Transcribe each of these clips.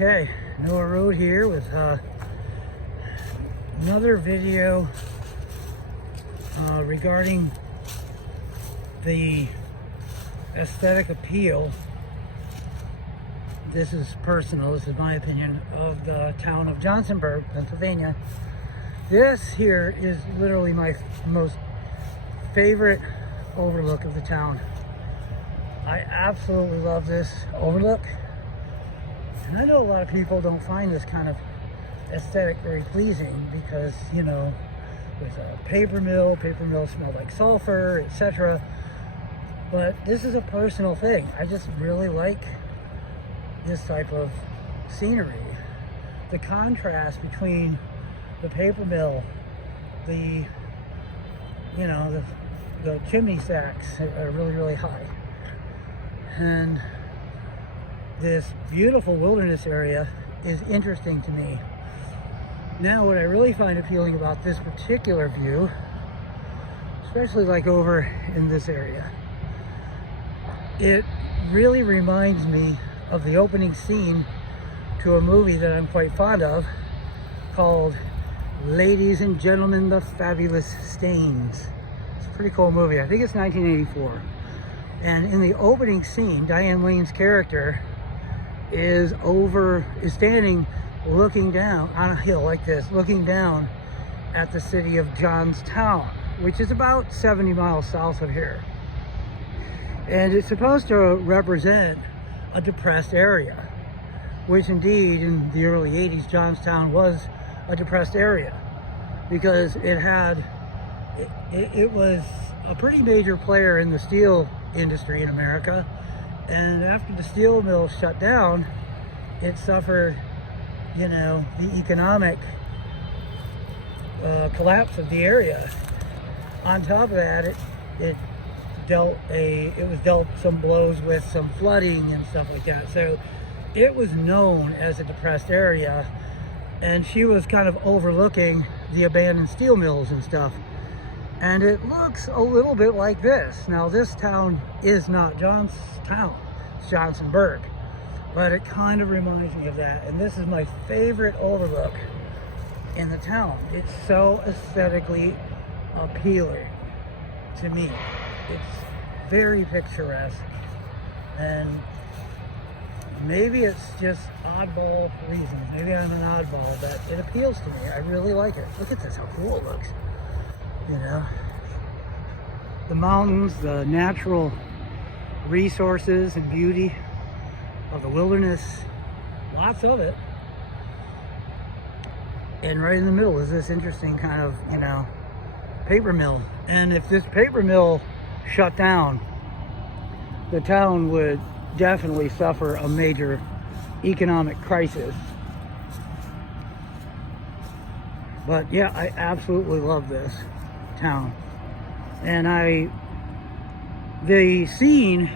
Okay, Noah Road here with another video regarding the aesthetic appeal. This is personal, this is my opinion, of the town of Johnsonburg, Pennsylvania. This here is literally my most favorite overlook of the town. I absolutely love this overlook. And I know a lot of people don't find this kind of aesthetic very pleasing because, you know, with a paper mill smell like sulfur, etc. But this is a personal thing. I just really like this type of scenery. The contrast between the paper mill, the chimney stacks are really, really high. And this beautiful wilderness area is interesting to me. Now, what I really find appealing about this particular view, especially like over in this area, it really reminds me of the opening scene to a movie that I'm quite fond of called Ladies and Gentlemen, the Fabulous Stains. It's a pretty cool movie. I think it's 1984. And in the opening scene, Diane Lane's character is standing looking down on a hill like this, looking down at the city of Johnstown, which is about 70 miles south of here. And it's supposed to represent a depressed area, which indeed in the early 80s Johnstown was a depressed area because it was a pretty major player in the steel industry in America. And after the steel mills shut down, it suffered, the economic collapse of the area. On top of that, it was dealt some blows with some flooding and stuff like that. So it was known as a depressed area, and she was kind of overlooking the abandoned steel mills and stuff. And it looks a little bit like this. Now, this town is not Johnstown, it's Johnsonburg, but it kind of reminds me of that. And this is my favorite overlook in the town. It's so aesthetically appealing to me. It's very picturesque, and maybe it's just oddball reasons. Maybe I'm an oddball, but it appeals to me. I really like it. Look at this, how cool it looks. The mountains, the natural resources and beauty of the wilderness, lots of it. And right in the middle is this interesting kind of, paper mill. And if this paper mill shut down, the town would definitely suffer a major economic crisis. But yeah, I absolutely love this town. And the scene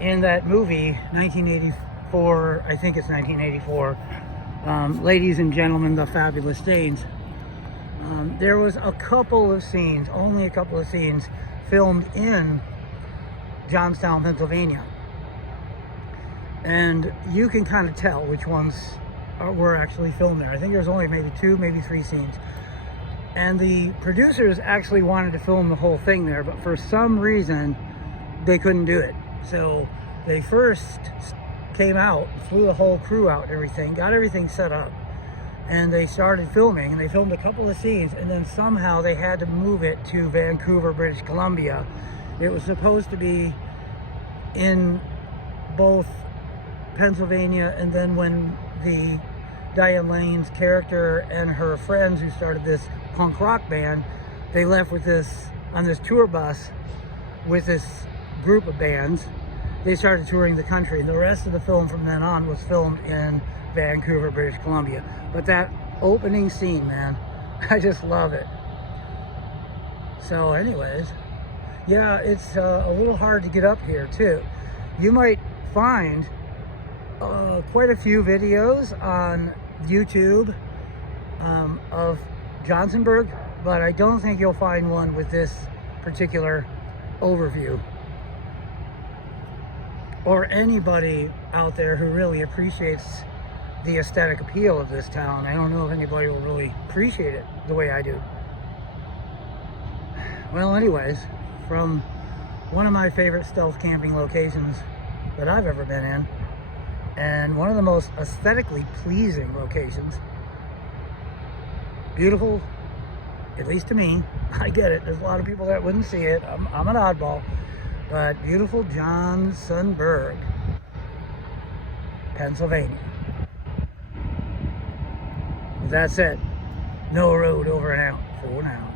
in that movie, 1984, I think it's 1984, Ladies and Gentlemen, the Fabulous Stains, there was a couple of scenes, only a couple of scenes, filmed in Johnstown, Pennsylvania. And you can kind of tell which ones were actually filmed there. I think there's only maybe 2, maybe 3 scenes. And the producers actually wanted to film the whole thing there, but for some reason, they couldn't do it. So they first came out, flew the whole crew out and everything, got everything set up, and they started filming, and they filmed a couple of scenes, and then somehow they had to move it to Vancouver, British Columbia. It was supposed to be in both Pennsylvania, and then when the Diane Lane's character and her friends who started this punk rock band, they left with on this tour bus with this group of bands. They started touring the country, and the rest of the film from then on was filmed in Vancouver, British Columbia. But that opening scene, man, I just love it. So anyways, yeah, it's a little hard to get up here too. You might find quite a few videos on YouTube of Johnsonburg, but I don't think you'll find one with this particular overview. Or anybody out there who really appreciates the aesthetic appeal of this town. I don't know if anybody will really appreciate it the way I do. Well, anyways, from one of my favorite stealth camping locations that I've ever been in, and one of the most aesthetically pleasing locations. Beautiful, at least to me. I get it, there's a lot of people that wouldn't see it. I'm an oddball. But beautiful Johnsonburg, Pennsylvania. With that said, no road over and out for now.